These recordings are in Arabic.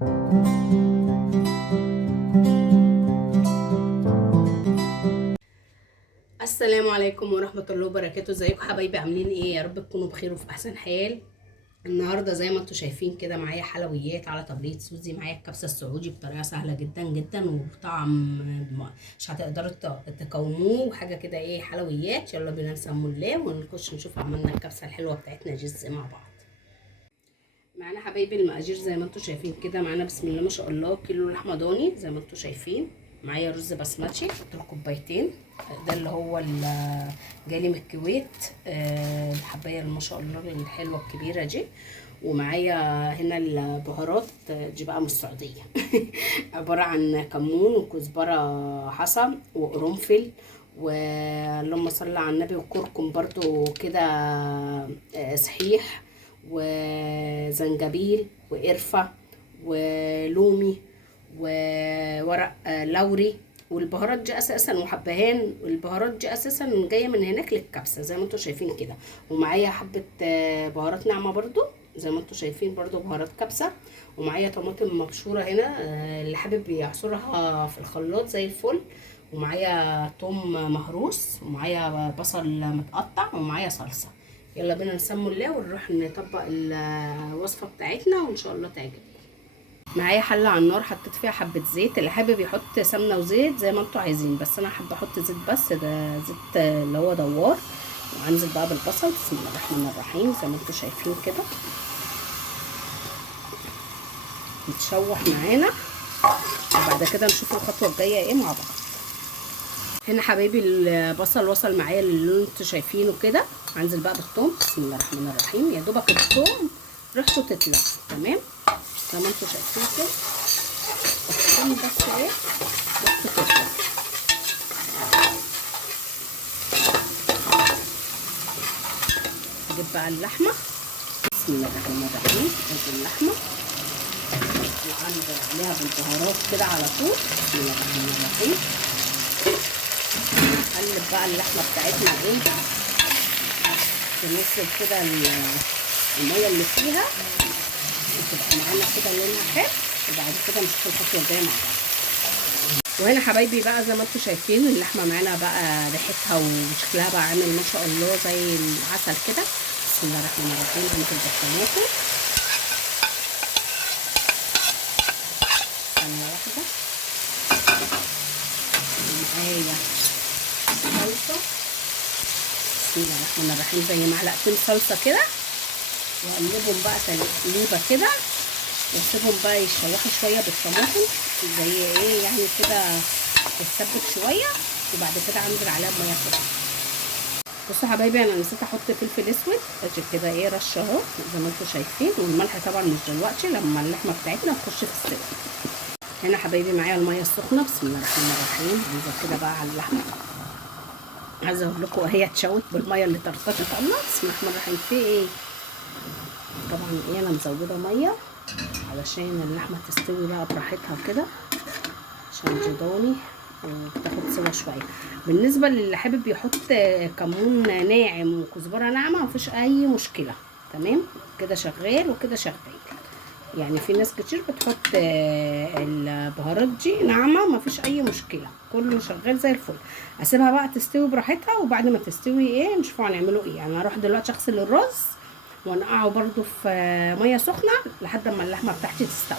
السلام عليكم ورحمة الله وبركاته. ازيكم حبايبي؟ عاملين ايه؟ يا رب تكونوا بخير وفي احسن حال. النهارده زي ما انتم شايفين كده معايا حلويات على طبلية سوزي. معايا الكبسة السعودي بطريقة سهلة جدا جدا وبطعم مش هتقدروا تقاوموه، وحاجة كده ايه حلويات. يلا بينا نسمو الله ونخش نشوف عملنا الكبسة الحلوة بتاعتنا جز مع بعض. معانا حبايبي المقادير زي ما انتم شايفين كده. معانا بسم الله ما شاء الله كيلو لحمه ضاني زي ما انتم شايفين. معايا رز بسمتي حط كوبايتين، ده اللي هو جالي من الكويت. الحبايه اللي ما شاء الله الحلوه الكبيره دي. ومعايا هنا البهارات دي بقى من السعوديه عباره عن كمون وكزبره حصى وقرنفل اللهم صل على النبي، وكركم برضو كده صحيح، وزنجبيل وقرفة ولومي وورق لوري. والبهارات دي اساسا وحبهان، والبهارات دي اساسا جايه من هناك للكبسه زي ما انتم شايفين كده. ومعايا حبه بهارات ناعمه برضو زي ما انتم شايفين، برضو بهارات كبسه. ومعايا طماطم مبشوره هنا، اللي حابب يعصرها في الخلاط زي الفل. ومعايا توم مهروس، ومعايا بصل متقطع، ومعايا صلصه. يلا بينا نسمو الله ونروح نطبق الوصفه بتاعتنا وان شاء الله تعجبكم. معايا حله على النار حطيت فيها حبه زيت، اللي حابب يحط سمنه وزيت زي ما انتوا عايزين، بس انا حابه احط زيت، بس ده زيت اللي هو دوار. وهنزل بقى بالبصل بسم الله الرحمن الرحيم زي ما انتوا شايفين كده يتشوح معانا، وبعد كده نشوف الخطوه الجايه ايه مع بعض. هنا حبايبي البصل وصل معايا اللي انتوا شايفينه كده. هنزل بقى بالثوم بسم الله الرحمن الرحيم، يا دوبك الثوم ريحته تطلع تمام زي ما انتوا شايفين كده. الثوم بس ايه ريحته تطلع. اجيب بقى اللحمه بسم الله الرحمن الرحيم، ادي اللحمه وانزل عليها بالبهارات كده على طول بسم الله الرحمن الرحيم. نقلب بقى اللحمه بتاعتنا ايه، ننزل كده الميه اللي فيها وتبقى معانا كده لونها حلو، وبعد كده نشوف الخطوه الجايه مع بعض. وهنا حبايبي بقى زي ما انتم شايفين اللحمه معانا بقى ريحتها وشكلها بقى عامل ما شاء الله زي العسل كده. بسم الله الرحمن الرحيم. هنزل بالطماطم ثانيه واحده. معايا صلصه بسم الله الرحمن الرحيم زي معلقتين صلصه كده، واقلبهم بقى تقليبه كده، واسيبهم بقى يشوحوا شويه بالطماطم زي ايه يعني كده تتسبك شويه، وبعد كده انزل عليها بميه سخنه. بصوا حبايبي انا نسيت احط فلفل اسود، ادي كده ايه رشه اهو زي ما انتم شايفين. والملح طبعا مش دلوقتي، لما اللحمه بتاعتنا تخش في السوا. هنا حبايبي معايا الميه السخنه بسم الله الرحمن الرحيم. انزل كده بقى على اللحمه، عايزه اقول لكم وهي اتشوت بالميه اللي طرطقت الله بسم الله الرحمن الرحيم. في ايه طبعا ايه انا مزوده ميه علشان اللحمه تستوي بقى براحتها كده، عشان جداني وتاخد سوا شويه. بالنسبه للي حابب يحط كمون ناعم وكزبره ناعمه مفيش اي مشكله، تمام كده شغال وكده شغال. يعني في ناس كتير بتحط البهارات دي ناعمه مفيش اي مشكله، كله شغال زي الفل. اسيبها بقى تستوي براحتها، وبعد ما تستوي ايه نشوفوا هنعمله ايه. يعني هروح دلوقتي اغسل الرز ونقعه برده في ميه سخنه لحد ما اللحمه بتاعتي تستوي.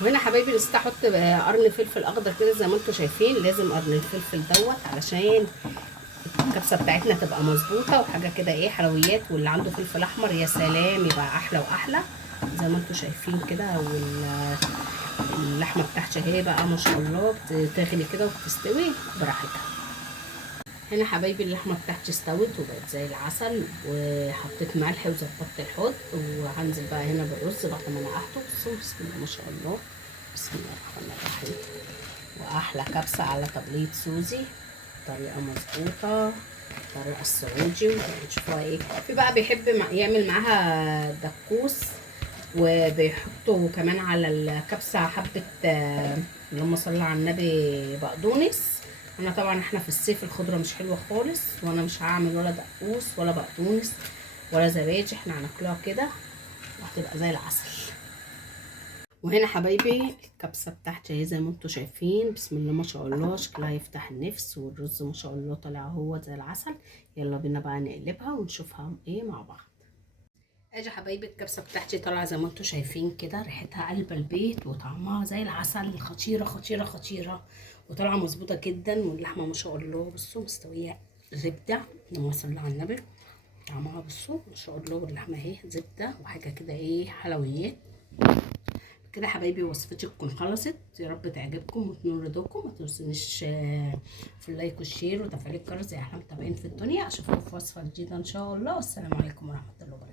وهنا حبايبي نسيت احط قرن فلفل اخضر كده زي ما انتم شايفين. لازم قرن الفلفل دوت علشان الكبسه بتاعتنا تبقى مظبوطه وحاجه كده ايه حلويات. واللي عنده فلفل احمر يا سلام يبقى احلى واحلى زي ما انتم شايفين كده. واللحمه بتاعتي اهي بقى ما شاء الله بتغلي كده وبتستوي براحتها. هنا حبايبي اللحمه بتاعتي استوت وبقت زي العسل، وحطيت ملح وظبطت الحوض. وهنزل بقى هنا بالرز بعد ما نقعته. بسم الله ما شاء الله بسم الله الرحمن الرحيم. واحلى كبسه على طبليه سوزي، طريقه مظبوطه، الطريقه السعودي. وتشوفوها ايه. في بقى بيحب يعمل معاها دقوس، وبيحطوا كمان على الكبسه حبه اللهم صل على النبي بقدونس. انا طبعا احنا في الصيف الخضره مش حلوه خالص، وانا مش هعمل ولا دقوس ولا بقدونس ولا زبادي، احنا هناكلها كده وهتبقى زي العسل. وهنا حبايبي الكبسه بتاعتي اهي زي ما انتم شايفين، بسم الله ما شاء الله شكلها يفتح النفس، والرز ما شاء الله طالع اهو زي العسل. يلا بينا بقى نقلبها ونشوفها ايه مع بعض. اجي حبايبي الكبسه بتاعتي طالعه زي ما انتم شايفين كده، ريحتها قلب البيت وطعمها زي العسل، خطيره خطيره خطيره، وطالعه مظبوطه جدا. واللحمه ما شاء الله بصوا مستويه زبده، اللهم صل على النبي. طعمها بصوا ما شاء الله، واللحمه اهي زبده وحاجه كده ايه حلويات كده. حبايبي وصفتي تكون خلصت، يا رب تعجبكم وتنور رضاكم. ما تنسونيش في اللايك والشير وتفعيل الجرس زي احلى متابعين في الدنيا. اشوفكم في وصفه جديده ان شاء الله، والسلام عليكم ورحمه الله وبركاته.